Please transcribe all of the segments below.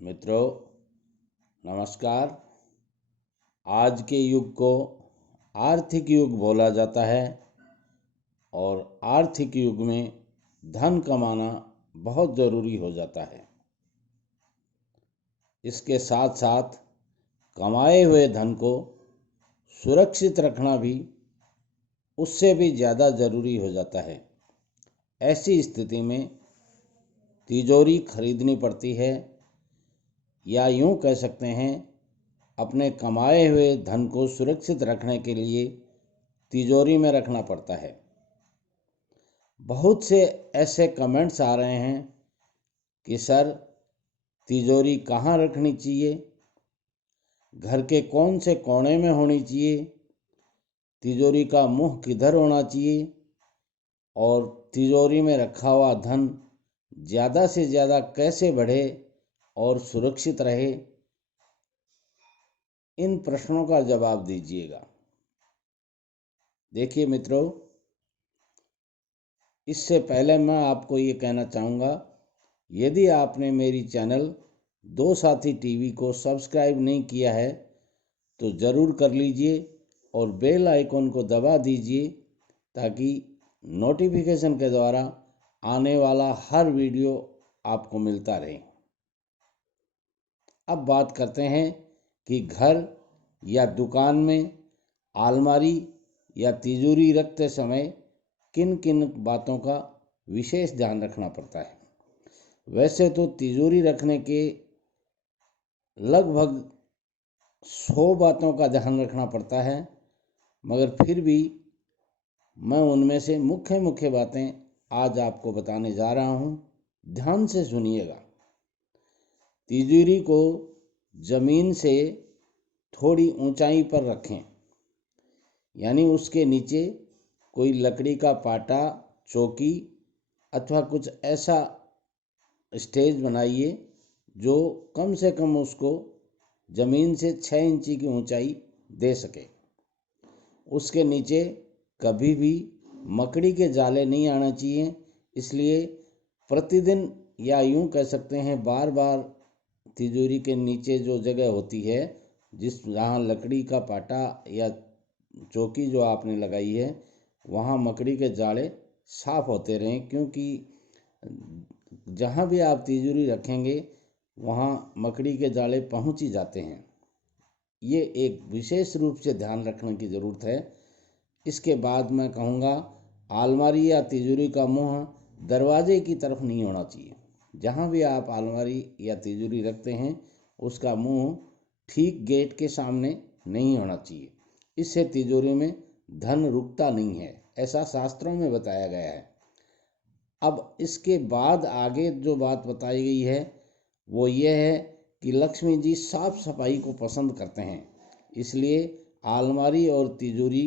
मित्रों नमस्कार। आज के युग को आर्थिक युग बोला जाता है और आर्थिक युग में धन कमाना बहुत ज़रूरी हो जाता है। इसके साथ साथ कमाए हुए धन को सुरक्षित रखना भी उससे भी ज़्यादा ज़रूरी हो जाता है। ऐसी स्थिति में तिजोरी खरीदनी पड़ती है, या यूँ कह सकते हैं अपने कमाए हुए धन को सुरक्षित रखने के लिए तिजोरी में रखना पड़ता है। बहुत से ऐसे कमेंट्स आ रहे हैं कि सर तिजोरी कहाँ रखनी चाहिए, घर के कौन से कोने में होनी चाहिए, तिजोरी का मुंह किधर होना चाहिए और तिजोरी में रखा हुआ धन ज़्यादा से ज़्यादा कैसे बढ़े और सुरक्षित रहे। इन प्रश्नों का जवाब दीजिएगा। देखिए मित्रों, इससे पहले मैं आपको ये कहना चाहूँगा, यदि आपने मेरी चैनल दो साथी टीवी को सब्सक्राइब नहीं किया है तो ज़रूर कर लीजिए और बेल आइकन को दबा दीजिए ताकि नोटिफिकेशन के द्वारा आने वाला हर वीडियो आपको मिलता रहे। अब बात करते हैं कि घर या दुकान में अलमारी या तिजोरी रखते समय किन किन बातों का विशेष ध्यान रखना पड़ता है। वैसे तो तिजोरी रखने के लगभग 100 बातों का ध्यान रखना पड़ता है, मगर फिर भी मैं उनमें से मुख्य मुख्य बातें आज आपको बताने जा रहा हूँ। ध्यान से सुनिएगा। तिजोरी को ज़मीन से थोड़ी ऊंचाई पर रखें, यानी उसके नीचे कोई लकड़ी का पाटा, चौकी अथवा कुछ ऐसा स्टेज बनाइए जो कम से कम उसको ज़मीन से 6 इंची की ऊंचाई दे सके। उसके नीचे कभी भी मकड़ी के जाले नहीं आना चाहिए, इसलिए प्रतिदिन या यूं कह सकते हैं बार बार तिजोरी के नीचे जो जगह होती है जहाँ लकड़ी का पाटा या चौकी जो आपने लगाई है वहाँ मकड़ी के जाले साफ होते रहें, क्योंकि जहाँ भी आप तिजोरी रखेंगे वहाँ मकड़ी के जाले पहुँच ही जाते हैं। ये एक विशेष रूप से ध्यान रखने की ज़रूरत है। इसके बाद मैं कहूँगा अलमारी या तिजोरी का मुंह दरवाजे की तरफ नहीं होना चाहिए। जहाँ भी आप अलमारी या तिजोरी रखते हैं उसका मुंह ठीक गेट के सामने नहीं होना चाहिए। इससे तिजोरी में धन रुकता नहीं है, ऐसा शास्त्रों में बताया गया है। अब इसके बाद आगे जो बात बताई गई है वो ये है कि लक्ष्मी जी साफ सफाई को पसंद करते हैं, इसलिए अलमारी और तिजोरी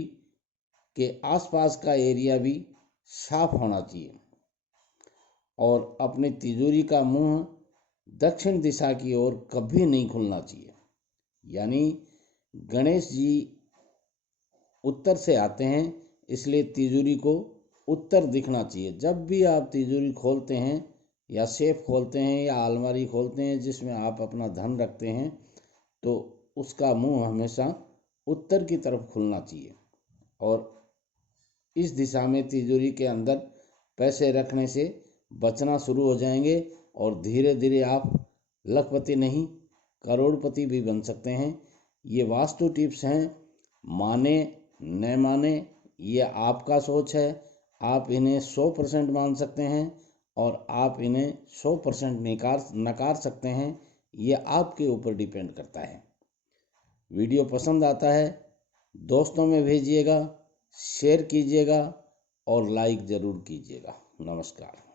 के आसपास का एरिया भी साफ होना चाहिए और अपनी तिजोरी का मुंह दक्षिण दिशा की ओर कभी नहीं खुलना चाहिए। यानी गणेश जी उत्तर से आते हैं, इसलिए तिजोरी को उत्तर दिखना चाहिए। जब भी आप तिजोरी खोलते हैं या सेफ खोलते हैं या अलमारी खोलते हैं जिसमें आप अपना धन रखते हैं तो उसका मुंह हमेशा उत्तर की तरफ खुलना चाहिए और इस दिशा में तिजोरी के अंदर पैसे रखने से बचना शुरू हो जाएंगे और धीरे धीरे आप लखपति नहीं करोड़पति भी बन सकते हैं। ये वास्तु टिप्स हैं, माने न माने ये आपका सोच है। आप इन्हें 100% मान सकते हैं और आप इन्हें 100% नकार सकते हैं। ये आपके ऊपर डिपेंड करता है। वीडियो पसंद आता है दोस्तों में भेजिएगा, शेयर कीजिएगा और लाइक ज़रूर कीजिएगा। नमस्कार।